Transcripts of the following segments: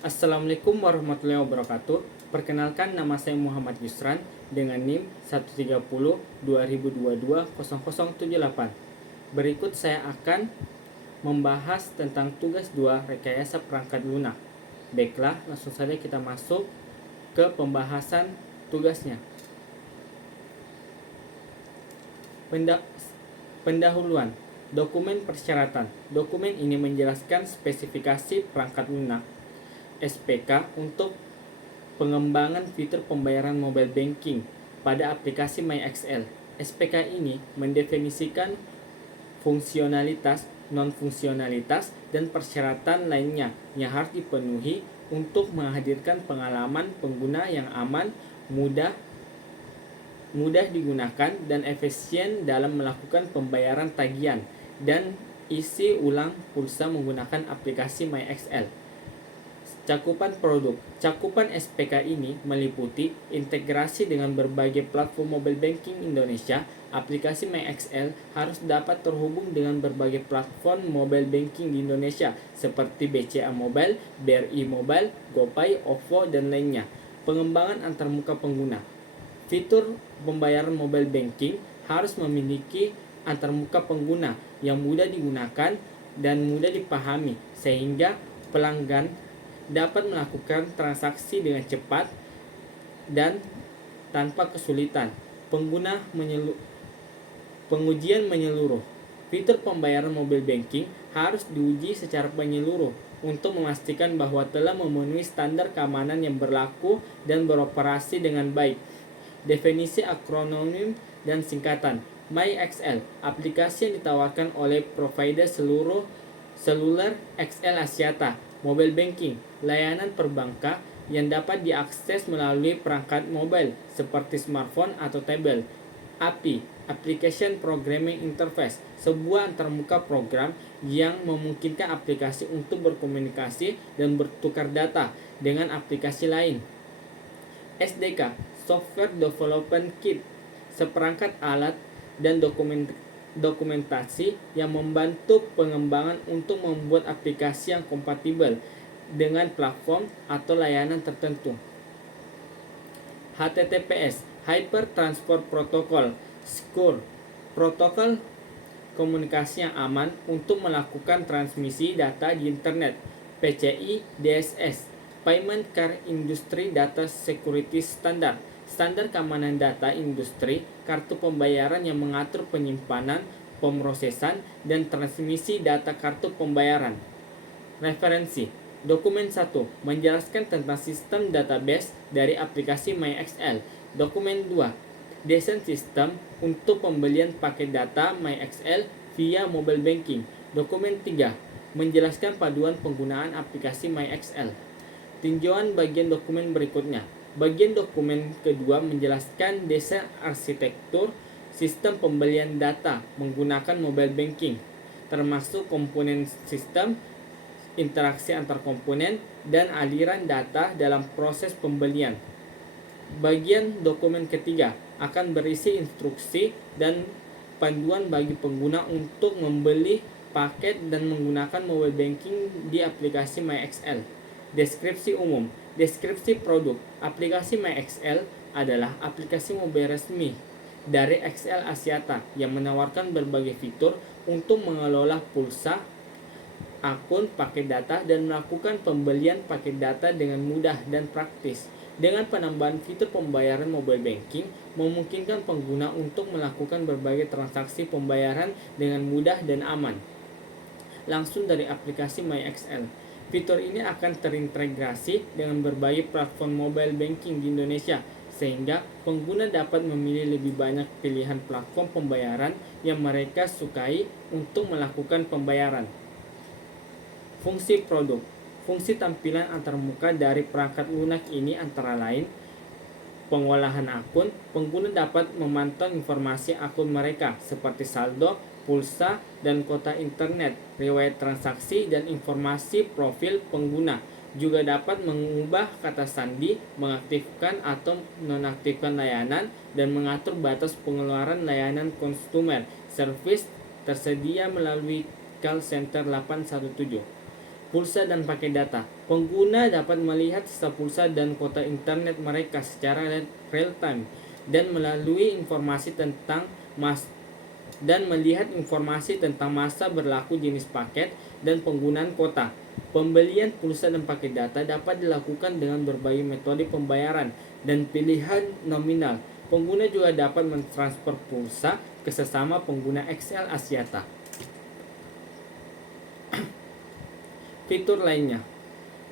Assalamualaikum warahmatullahi wabarakatuh. Perkenalkan, nama saya Muhammad Yusran dengan NIM 130 2022 0078. Berikut saya akan membahas tentang tugas 2 rekayasa perangkat lunak. Baiklah, langsung saja kita masuk ke pembahasan tugasnya. Pendahuluan. Dokumen persyaratan. Dokumen ini menjelaskan spesifikasi perangkat lunak SPK untuk pengembangan fitur pembayaran mobile banking pada aplikasi MyXL. SPK ini mendefinisikan fungsionalitas, non-fungsionalitas, dan persyaratan lainnya yang harus dipenuhi untuk menghadirkan pengalaman pengguna yang aman, mudah digunakan, dan efisien dalam melakukan pembayaran tagihan dan isi ulang pulsa menggunakan aplikasi MyXL. Cakupan produk. Cakupan SPK ini meliputi integrasi dengan berbagai platform mobile banking Indonesia. Aplikasi MyXL harus dapat terhubung dengan berbagai platform mobile banking di Indonesia seperti BCA Mobile, BRI Mobile, GoPay, OVO, dan lainnya. Pengembangan antarmuka pengguna. Fitur pembayaran mobile banking harus memiliki antarmuka pengguna yang mudah digunakan dan mudah dipahami sehingga pelanggan dapat melakukan transaksi dengan cepat dan tanpa kesulitan. Pengujian menyeluruh. Fitur pembayaran mobile banking harus diuji secara menyeluruh untuk memastikan bahwa telah memenuhi standar keamanan yang berlaku dan beroperasi dengan baik. Definisi akronim dan singkatan. MyXL, aplikasi yang ditawarkan oleh provider seluler XL Axiata. Mobile banking, layanan perbankan yang dapat diakses melalui perangkat mobile seperti smartphone atau tablet. API, Application Programming Interface, sebuah antarmuka program yang memungkinkan aplikasi untuk berkomunikasi dan bertukar data dengan aplikasi lain. SDK, Software Development Kit, seperangkat alat dan dokumentasi yang membantu pengembangan untuk membuat aplikasi yang kompatibel dengan platform atau layanan tertentu. HTTPS, Hyper Transport Protocol, SCUR, protokol komunikasi yang aman untuk melakukan transmisi data di internet. PCI DSS, Payment Card Industry Data Security Standard, standar keamanan data industri kartu pembayaran yang mengatur penyimpanan, pemrosesan, dan transmisi data kartu pembayaran. Referensi. Dokumen 1 menjelaskan tentang sistem database dari aplikasi MyXL. Dokumen 2 desain sistem untuk pembelian paket data MyXL via mobile banking. Dokumen 3 menjelaskan paduan penggunaan aplikasi MyXL. Tinjauan bagian dokumen berikutnya. Bagian dokumen kedua menjelaskan desain arsitektur sistem pembelian data menggunakan mobile banking, termasuk komponen sistem, interaksi antar komponen, dan aliran data dalam proses pembelian. Bagian dokumen ketiga akan berisi instruksi dan panduan bagi pengguna untuk membeli paket dan menggunakan mobile banking di aplikasi MyXL. Deskripsi umum. Deskripsi produk. Aplikasi MyXL adalah aplikasi mobile resmi dari XL Axiata yang menawarkan berbagai fitur untuk mengelola pulsa, akun, paket data, dan melakukan pembelian paket data dengan mudah dan praktis. Dengan penambahan fitur pembayaran mobile banking, memungkinkan pengguna untuk melakukan berbagai transaksi pembayaran dengan mudah dan aman langsung dari aplikasi MyXL. Fitur ini akan terintegrasi dengan berbagai platform mobile banking di Indonesia, sehingga pengguna dapat memilih lebih banyak pilihan platform pembayaran yang mereka sukai untuk melakukan pembayaran. Fungsi produk. Fungsi tampilan antarmuka dari perangkat lunak ini antara lain pengolahan akun. Pengguna dapat memantau informasi akun mereka seperti saldo, pulsa, dan kuota internet, riwayat transaksi, dan informasi profil pengguna. Juga dapat mengubah kata sandi, mengaktifkan atau nonaktifkan layanan, dan mengatur batas pengeluaran layanan konsumer service tersedia melalui call center 817. Pulsa dan paket data. Pengguna dapat melihat sisa pulsa dan kuota internet mereka secara real time dan melihat informasi tentang masa berlaku, jenis paket, dan penggunaan kuota. Pembelian pulsa dan paket data dapat dilakukan dengan berbagai metode pembayaran dan pilihan nominal. Pengguna juga dapat mentransfer pulsa ke sesama pengguna XL Axiata. Fitur lainnya,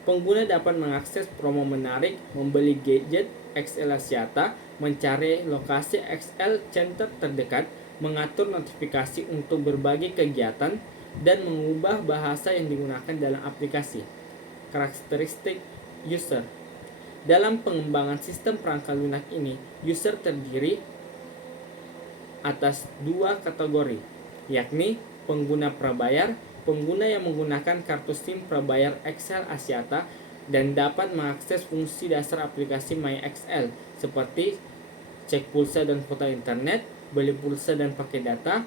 pengguna dapat mengakses promo menarik, membeli gadget XL Axiata, mencari lokasi XL Center terdekat, mengatur notifikasi untuk berbagai kegiatan, dan mengubah bahasa yang digunakan dalam aplikasi. Karakteristik user. Dalam pengembangan sistem perangkat lunak ini, user terdiri atas dua kategori, yakni pengguna prabayar, pengguna yang menggunakan kartu SIM prabayar XL Axiata dan dapat mengakses fungsi dasar aplikasi MyXL seperti cek pulsa dan kuota internet, beli pulsa dan paket data,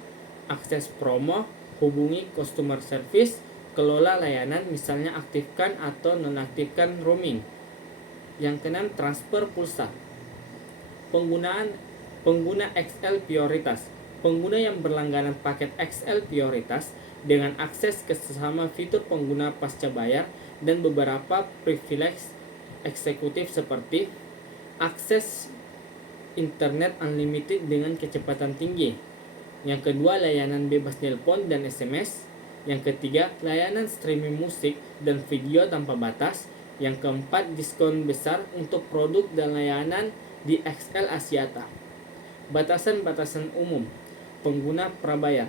akses promo, hubungi customer service, kelola layanan, misalnya aktifkan atau nonaktifkan roaming. Yang keenam, transfer pulsa. Pengguna XL prioritas. Pengguna yang berlangganan paket XL prioritas dengan akses ke sesama fitur pengguna pasca bayar dan beberapa privilege eksekutif seperti akses internet unlimited dengan kecepatan tinggi. Yang kedua, layanan bebas telepon dan SMS. Yang ketiga, layanan streaming musik dan video tanpa batas. Yang keempat, diskon besar untuk produk dan layanan di XL Axiata. Batasan-batasan umum pengguna prabayar.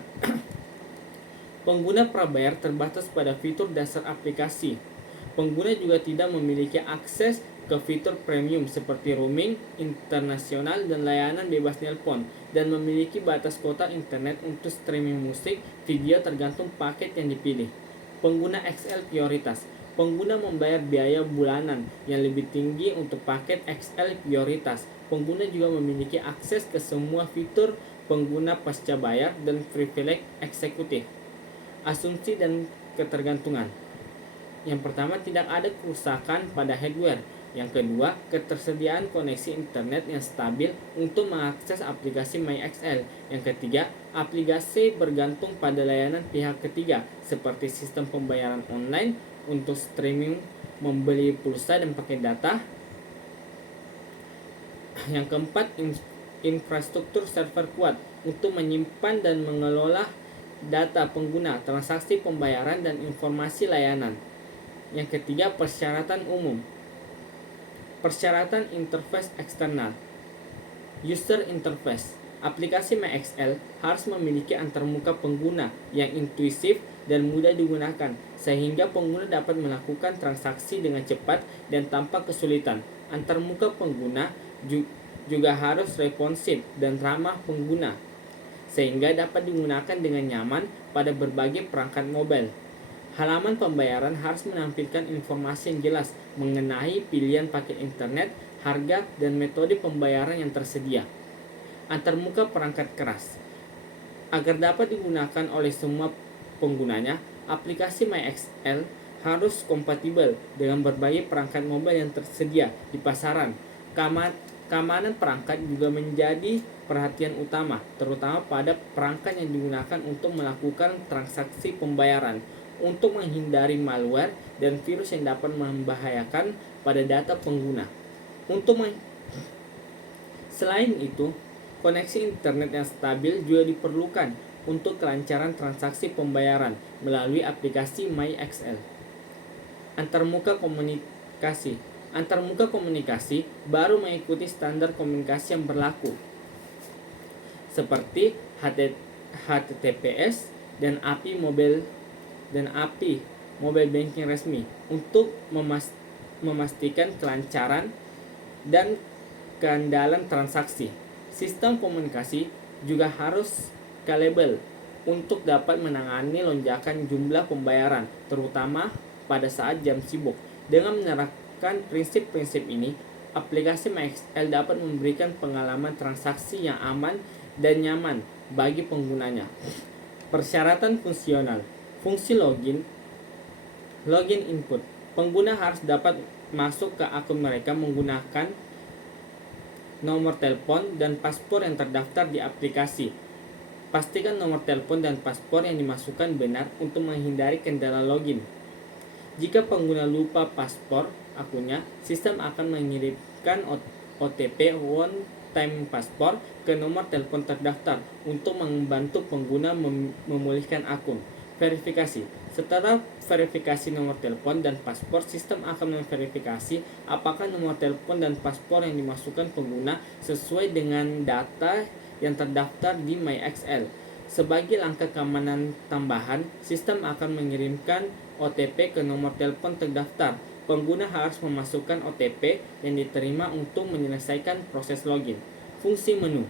Pengguna prabayar terbatas pada fitur dasar aplikasi. Pengguna juga tidak memiliki akses ke fitur premium seperti roaming internasional dan layanan bebas telepon, dan memiliki batas kuota internet untuk streaming musik, video tergantung paket yang dipilih. Pengguna XL prioritas. Pengguna membayar biaya bulanan yang lebih tinggi untuk paket XL prioritas. Pengguna juga memiliki akses ke semua fitur pengguna pasca bayar dan privilege eksekutif. Asumsi dan ketergantungan. Yang pertama, tidak ada kerusakan pada hardware. Yang kedua, ketersediaan koneksi internet yang stabil untuk mengakses aplikasi MyXL. Yang ketiga, aplikasi bergantung pada layanan pihak ketiga seperti sistem pembayaran online untuk streaming, membeli pulsa dan paket data. Yang keempat, infrastruktur server kuat untuk menyimpan dan mengelola data pengguna, transaksi pembayaran, dan informasi layanan. Yang ketiga, persyaratan umum. Persyaratan interface eksternal. User interface. Aplikasi MyXL harus memiliki antarmuka pengguna yang intuitif dan mudah digunakan, sehingga pengguna dapat melakukan transaksi dengan cepat dan tanpa kesulitan. Antarmuka pengguna juga harus responsif dan ramah pengguna, sehingga dapat digunakan dengan nyaman pada berbagai perangkat mobile. Halaman pembayaran harus menampilkan informasi yang jelas mengenai pilihan paket internet, harga, dan metode pembayaran yang tersedia. Antarmuka perangkat keras. Agar dapat digunakan oleh semua penggunanya, aplikasi MyXL harus kompatibel dengan berbagai perangkat mobile yang tersedia di pasaran. Keamanan perangkat juga menjadi perhatian utama, terutama pada perangkat yang digunakan untuk melakukan transaksi pembayaran, untuk menghindari malware dan virus yang dapat membahayakan pada data pengguna. Selain itu, koneksi internet yang stabil juga diperlukan untuk kelancaran transaksi pembayaran melalui aplikasi MyXL. Antarmuka komunikasi. Antarmuka komunikasi baru mengikuti standar komunikasi yang berlaku, seperti HTTPS dan API mobile banking resmi untuk memastikan kelancaran dan keandalan transaksi. Sistem komunikasi juga harus scalable untuk dapat menangani lonjakan jumlah pembayaran, terutama pada saat jam sibuk. Dengan menerapkan prinsip-prinsip ini, aplikasi MyXL dapat memberikan pengalaman transaksi yang aman dan nyaman bagi penggunanya. Persyaratan fungsional. Fungsi login Login input. Pengguna harus dapat masuk ke akun mereka menggunakan nomor telepon dan paspor yang terdaftar di aplikasi. Pastikan nomor telepon dan paspor yang dimasukkan benar untuk menghindari kendala login. Jika pengguna lupa paspor akunnya, sistem akan mengirimkan OTP one time paspor ke nomor telepon terdaftar untuk membantu pengguna memulihkan akun. Verifikasi. Setelah verifikasi nomor telepon dan paspor, sistem akan memverifikasi apakah nomor telepon dan paspor yang dimasukkan pengguna sesuai dengan data yang terdaftar di MyXL. Sebagai langkah keamanan tambahan, sistem akan mengirimkan OTP ke nomor telepon terdaftar. Pengguna harus memasukkan OTP yang diterima untuk menyelesaikan proses login. Fungsi menu.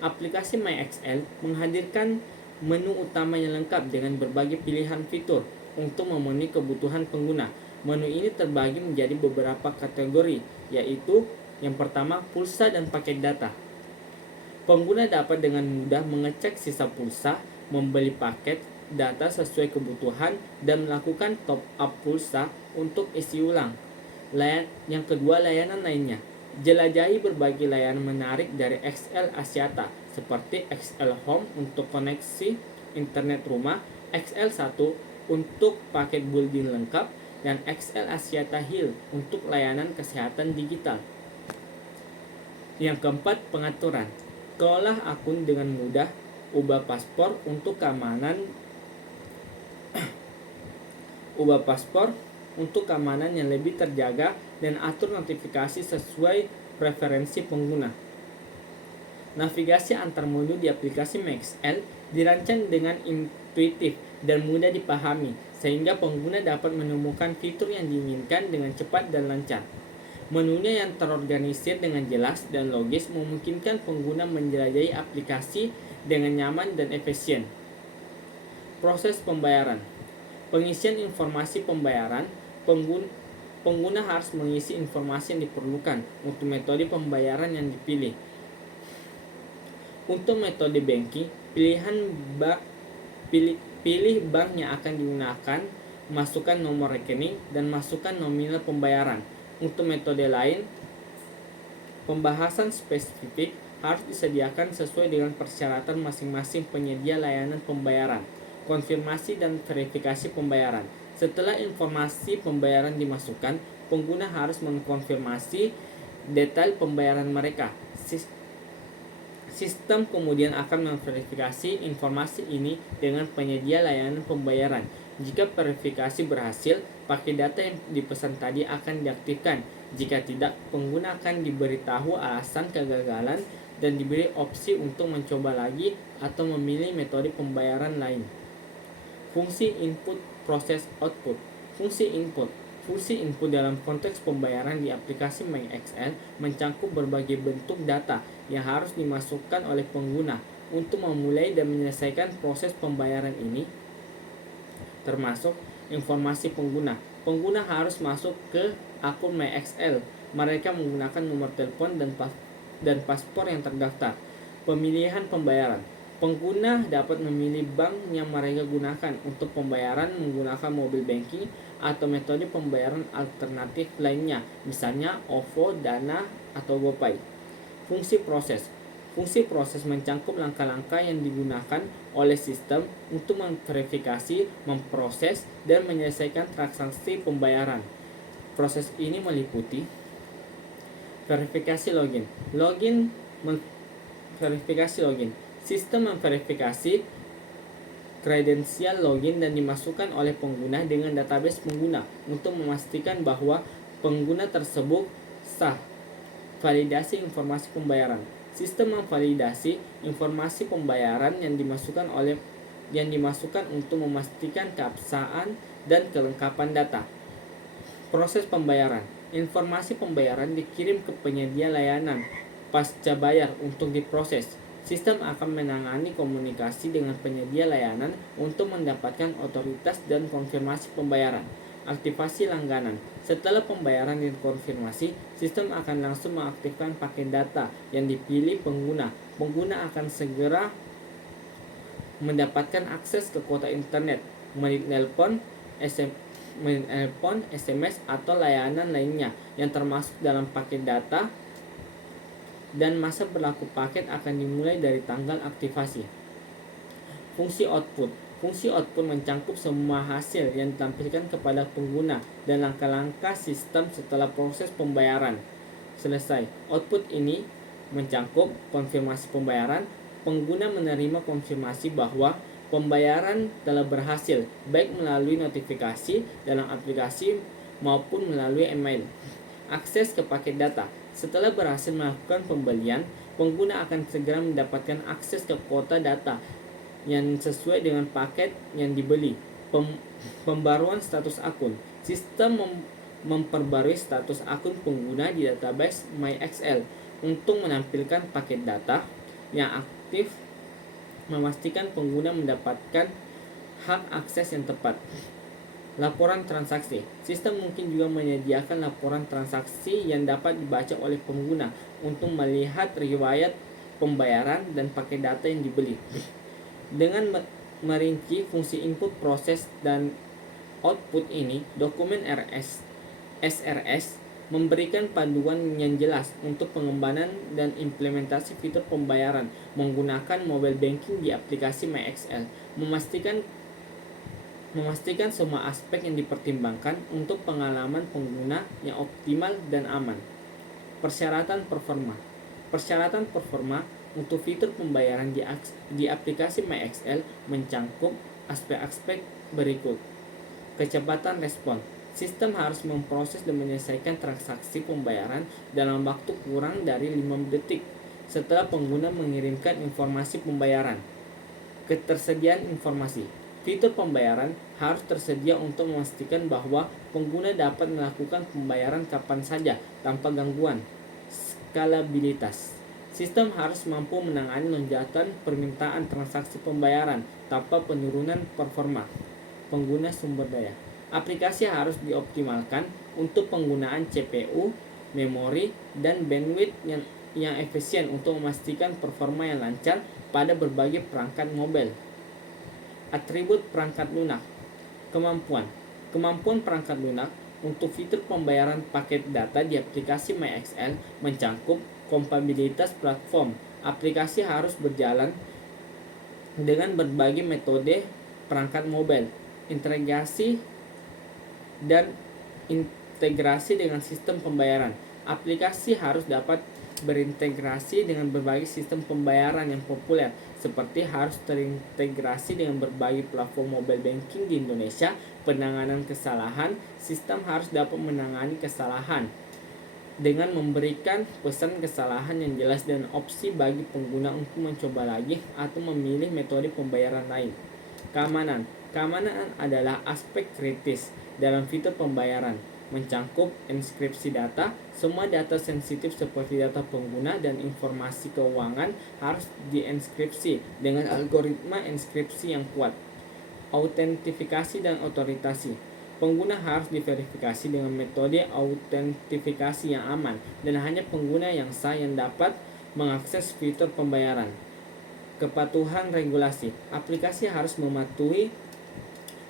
Aplikasi MyXL menghadirkan menu utama yang lengkap dengan berbagai pilihan fitur untuk memenuhi kebutuhan pengguna. Menu ini terbagi menjadi beberapa kategori, yaitu yang pertama, pulsa dan paket data. Pengguna dapat dengan mudah mengecek sisa pulsa, membeli paket data sesuai kebutuhan, dan melakukan top up pulsa untuk isi ulang. Yang kedua, layanan lainnya. Jelajahi berbagai layanan menarik dari XL Axiata, seperti XL Home untuk koneksi internet rumah, XL1 untuk paket building lengkap, dan XL Axiata Heal untuk layanan kesehatan digital. Yang keempat, pengaturan. Kelola akun dengan mudah, ubah paspor untuk keamanan yang lebih terjaga, dan atur notifikasi sesuai preferensi pengguna. Navigasi antar menu di aplikasi MyXL dirancang dengan intuitif dan mudah dipahami, sehingga pengguna dapat menemukan fitur yang diinginkan dengan cepat dan lancar. Menunya yang terorganisir dengan jelas dan logis memungkinkan pengguna menjelajahi aplikasi dengan nyaman dan efisien. Proses pembayaran. Pengisian informasi pembayaran. Pengguna harus mengisi informasi yang diperlukan untuk metode pembayaran yang dipilih. Untuk metode banking, pilih bank yang akan digunakan, masukkan nomor rekening, dan masukkan nominal pembayaran. Untuk metode lain, pembahasan spesifik harus disediakan sesuai dengan persyaratan masing-masing penyedia layanan pembayaran. Konfirmasi dan verifikasi pembayaran. Setelah informasi pembayaran dimasukkan, pengguna harus mengkonfirmasi detail pembayaran mereka. Sistem kemudian akan memverifikasi informasi ini dengan penyedia layanan pembayaran. Jika verifikasi berhasil, paket data yang dipesan tadi akan diaktifkan. Jika tidak, pengguna akan diberitahu alasan kegagalan dan diberi opsi untuk mencoba lagi atau memilih metode pembayaran lain. Fungsi input, proses, output. Fungsi input. Fungsi input dalam konteks pembayaran di aplikasi MyXL mencakup berbagai bentuk data yang harus dimasukkan oleh pengguna untuk memulai dan menyelesaikan proses pembayaran ini, termasuk informasi pengguna. Pengguna harus masuk ke akun MyXL. Mereka menggunakan nomor telepon dan paspor yang terdaftar. Pemilihan pembayaran. Pengguna dapat memilih bank yang mereka gunakan untuk pembayaran menggunakan mobile banking atau metode pembayaran alternatif lainnya, misalnya OVO, Dana, atau GoPay. Fungsi proses. Fungsi proses mencakup langkah-langkah yang digunakan oleh sistem untuk memverifikasi, memproses, dan menyelesaikan transaksi pembayaran. Proses ini meliputi verifikasi login. Verifikasi login. Sistem memverifikasi kredensial login dan dimasukkan oleh pengguna dengan database pengguna untuk memastikan bahwa pengguna tersebut sah. Validasi informasi pembayaran. Sistem memvalidasi informasi pembayaran yang dimasukkan untuk memastikan keabsahan dan kelengkapan data. Proses pembayaran. Informasi pembayaran dikirim ke penyedia layanan pasca bayar untuk diproses. Sistem akan menangani komunikasi dengan penyedia layanan untuk mendapatkan otoritas dan konfirmasi pembayaran. Aktivasi langganan. Setelah pembayaran dikonfirmasi, sistem akan langsung mengaktifkan paket data yang dipilih pengguna. Pengguna akan segera mendapatkan akses ke kuota internet, menelpon, menelpon, SMS, atau layanan lainnya yang termasuk dalam paket data, dan masa berlaku paket akan dimulai dari tanggal aktivasi. Fungsi output. Fungsi output mencangkup semua hasil yang ditampilkan kepada pengguna dan langkah-langkah sistem setelah proses pembayaran selesai. Output ini mencangkup konfirmasi pembayaran. Pengguna menerima konfirmasi bahwa pembayaran telah berhasil, baik melalui notifikasi dalam aplikasi maupun melalui email. Akses ke paket data. Setelah berhasil melakukan pembelian, pengguna akan segera mendapatkan akses ke kuota data yang sesuai dengan paket yang dibeli. Pembaruan status akun. Sistem memperbarui status akun pengguna di database MyXL untuk menampilkan paket data yang aktif, memastikan pengguna mendapatkan hak akses yang tepat. Laporan transaksi. Sistem mungkin juga menyediakan laporan transaksi yang dapat dibaca oleh pengguna untuk melihat riwayat pembayaran dan paket data yang dibeli. Dengan merinci fungsi input, proses, dan output ini, dokumen SRS memberikan panduan yang jelas untuk pengembangan dan implementasi fitur pembayaran menggunakan mobile banking di aplikasi MyXL, memastikan semua aspek yang dipertimbangkan untuk pengalaman pengguna yang optimal dan aman. Persyaratan performa. Persyaratan performa untuk fitur pembayaran di aplikasi MyXL mencangkup aspek-aspek berikut. Kecepatan respon. Sistem harus memproses dan menyelesaikan transaksi pembayaran dalam waktu kurang dari 5 detik setelah pengguna mengirimkan informasi pembayaran. Ketersediaan informasi. Fitur pembayaran harus tersedia untuk memastikan bahwa pengguna dapat melakukan pembayaran kapan saja tanpa gangguan. Skalabilitas. Sistem harus mampu menangani lonjakan permintaan transaksi pembayaran tanpa penurunan performa pengguna sumber daya. Aplikasi harus dioptimalkan untuk penggunaan CPU, memori, dan bandwidth yang efisien untuk memastikan performa yang lancar pada berbagai perangkat mobile. Atribut perangkat lunak. Kemampuan perangkat lunak untuk fitur pembayaran paket data di aplikasi MyXL mencangkup kompatibilitas platform. Aplikasi harus berjalan dengan berbagai metode perangkat mobile, integrasi dengan sistem pembayaran. Aplikasi harus dapat berintegrasi dengan berbagai sistem pembayaran yang populer, seperti harus terintegrasi dengan berbagai platform mobile banking di Indonesia. Penanganan kesalahan. Sistem harus dapat menangani kesalahan dengan memberikan pesan kesalahan yang jelas dan opsi bagi pengguna untuk mencoba lagi atau memilih metode pembayaran lain. Keamanan. Keamanan adalah aspek kritis dalam fitur pembayaran, mencangkup enkripsi data. Semua data sensitif seperti data pengguna dan informasi keuangan harus dienkripsi dengan algoritma enkripsi yang kuat. Autentifikasi dan otorisasi. Pengguna harus diverifikasi dengan metode autentifikasi yang aman, dan hanya pengguna yang sah yang dapat mengakses fitur pembayaran. Kepatuhan regulasi. Aplikasi harus mematuhi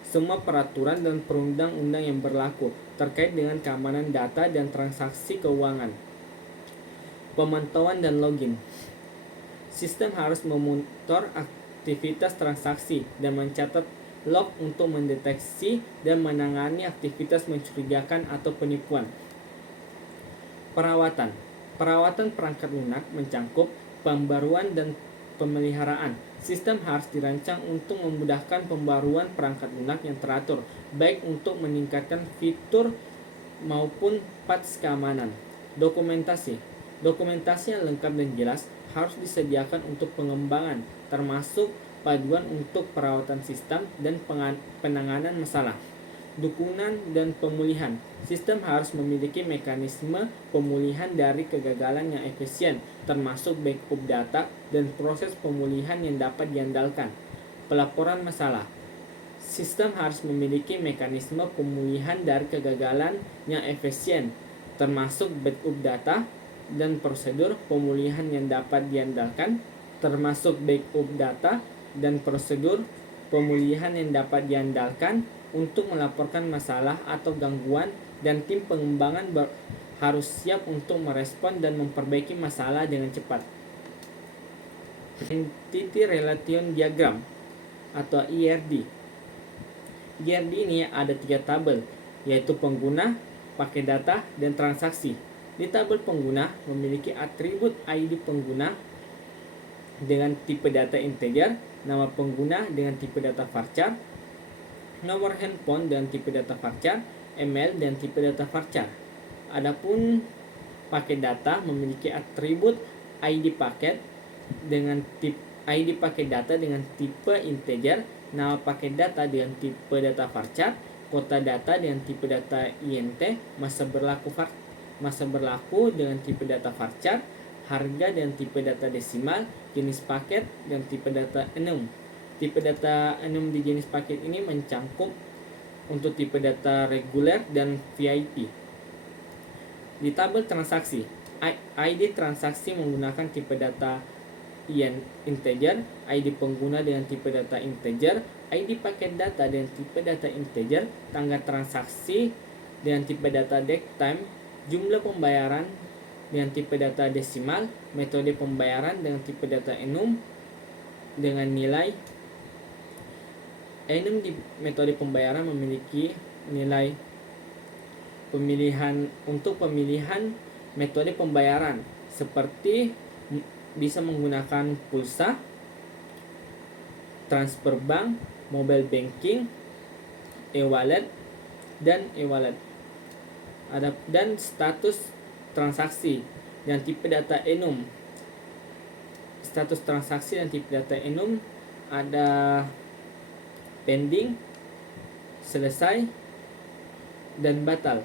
semua peraturan dan perundang-undang yang berlaku terkait dengan keamanan data dan transaksi keuangan. Pemantauan dan login. Sistem harus memonitor aktivitas transaksi dan mencatat log untuk mendeteksi dan menangani aktivitas mencurigakan atau penipuan. Perawatan. Perawatan perangkat lunak mencangkup pembaruan dan pemeliharaan. Sistem harus dirancang untuk memudahkan pembaruan perangkat lunak yang teratur, baik untuk meningkatkan fitur maupun patch keamanan. Dokumentasi. Dokumentasi yang lengkap dan jelas harus disediakan untuk pengembangan, termasuk panduan untuk perawatan sistem dan penanganan masalah. Dukungan dan pemulihan. Sistem harus memiliki mekanisme pemulihan dari kegagalan yang efisien, termasuk backup data dan proses pemulihan yang dapat diandalkan. Pelaporan masalah. Sistem harus memiliki mekanisme pemulihan dari kegagalan yang efisien, termasuk backup data dan prosedur pemulihan yang dapat diandalkan, termasuk backup data dan prosedur pemulihan yang dapat diandalkan. untuk melaporkan masalah atau gangguan, dan tim pengembangan harus siap untuk merespon dan memperbaiki masalah dengan cepat. Entity Relation Diagram atau ERD. ERD ini ada 3 tabel, yaitu pengguna, pakai data, dan transaksi. Di tabel pengguna memiliki atribut ID pengguna dengan tipe data integer, nama pengguna dengan tipe data varchar, nomor handphone dengan tipe data varchar, email dan tipe data varchar. Adapun paket data memiliki atribut ID paket dengan tipe ID paket data dengan tipe integer, nama paket data dengan tipe data varchar, kota data dengan tipe data int, masa berlaku dengan tipe data varchar, harga dengan tipe data desimal, jenis paket dan tipe data enum. Tipe data enum di jenis paket ini mencangkup untuk tipe data reguler dan VIP. Di tabel transaksi, ID transaksi menggunakan tipe data integer, ID pengguna dengan tipe data integer, ID paket data dengan tipe data integer, tanggal transaksi dengan tipe data date time, jumlah pembayaran dengan tipe data desimal, metode pembayaran dengan tipe data enum dengan nilai enum. Di metode pembayaran memiliki nilai pemilihan untuk pemilihan metode pembayaran seperti bisa menggunakan pulsa, transfer bank, mobile banking, e-wallet, dan e-wallet. Dan status transaksi dan tipe data enum. Status transaksi dan tipe data enum ada pending, selesai, dan batal.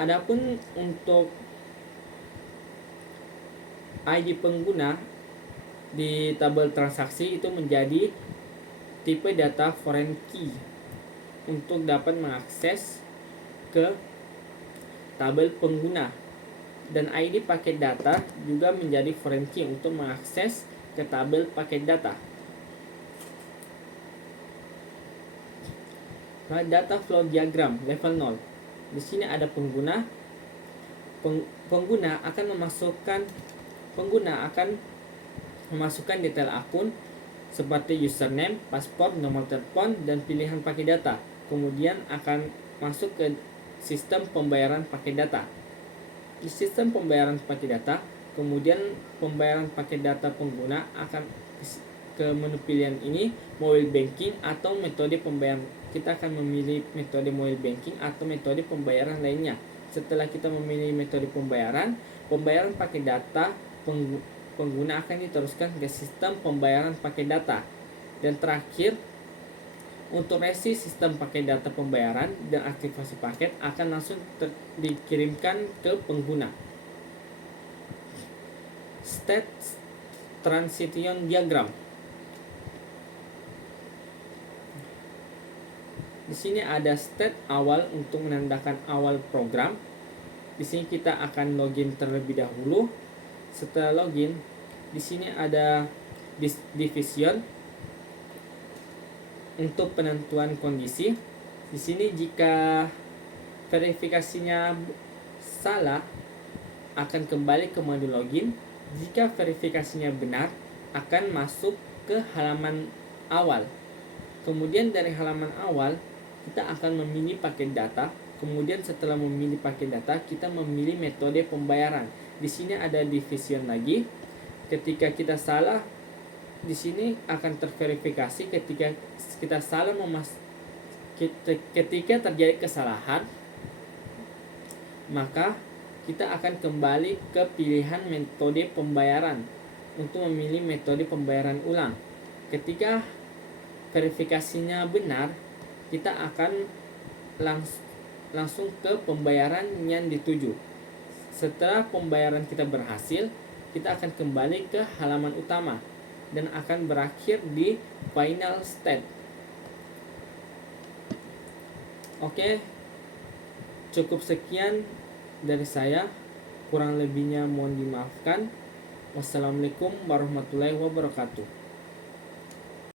Adapun untuk ID pengguna di tabel transaksi itu menjadi tipe data foreign key untuk dapat mengakses ke tabel pengguna, dan ID paket data juga menjadi foreign key untuk mengakses ke tabel paket data. Data flow diagram level 0. Di sini ada pengguna. Pengguna akan memasukkan detail akun seperti username, paspor, nomor telepon, dan pilihan pakai data. Kemudian akan masuk ke sistem pembayaran pakai data. Di sistem pembayaran pakai data, kemudian pembayaran pakai data pengguna akan ke menu pilihan ini, mobile banking atau metode pembayaran. Kita akan memilih metode mobile banking atau metode pembayaran lainnya. Setelah kita memilih metode pembayaran pakai data pengguna akan diteruskan ke sistem pembayaran pakai data. Dan terakhir, untuk resi sistem pakai data pembayaran dan aktivasi paket akan langsung dikirimkan ke pengguna. State transition diagram. Di sini ada state awal untuk menandakan awal program. Di sini kita akan login terlebih dahulu. Setelah login, di sini ada division untuk penentuan kondisi. Di sini jika verifikasinya salah akan kembali ke menu login. Jika verifikasinya benar akan masuk ke halaman awal. Kemudian dari halaman awal kita akan memilih paket data. Kemudian setelah memilih paket data, kita memilih metode pembayaran. Di sini ada division lagi. Ketika kita salah, di sini akan terverifikasi. Ketika kita salah ketika terjadi kesalahan, maka kita akan kembali ke pilihan metode pembayaran untuk memilih metode pembayaran ulang. Ketika verifikasinya benar, kita akan langsung ke pembayaran yang dituju. Setelah pembayaran kita berhasil, kita akan kembali ke halaman utama dan akan berakhir di final state. Oke, cukup sekian dari saya. Kurang lebihnya mohon dimaafkan. Wassalamualaikum warahmatullahi wabarakatuh.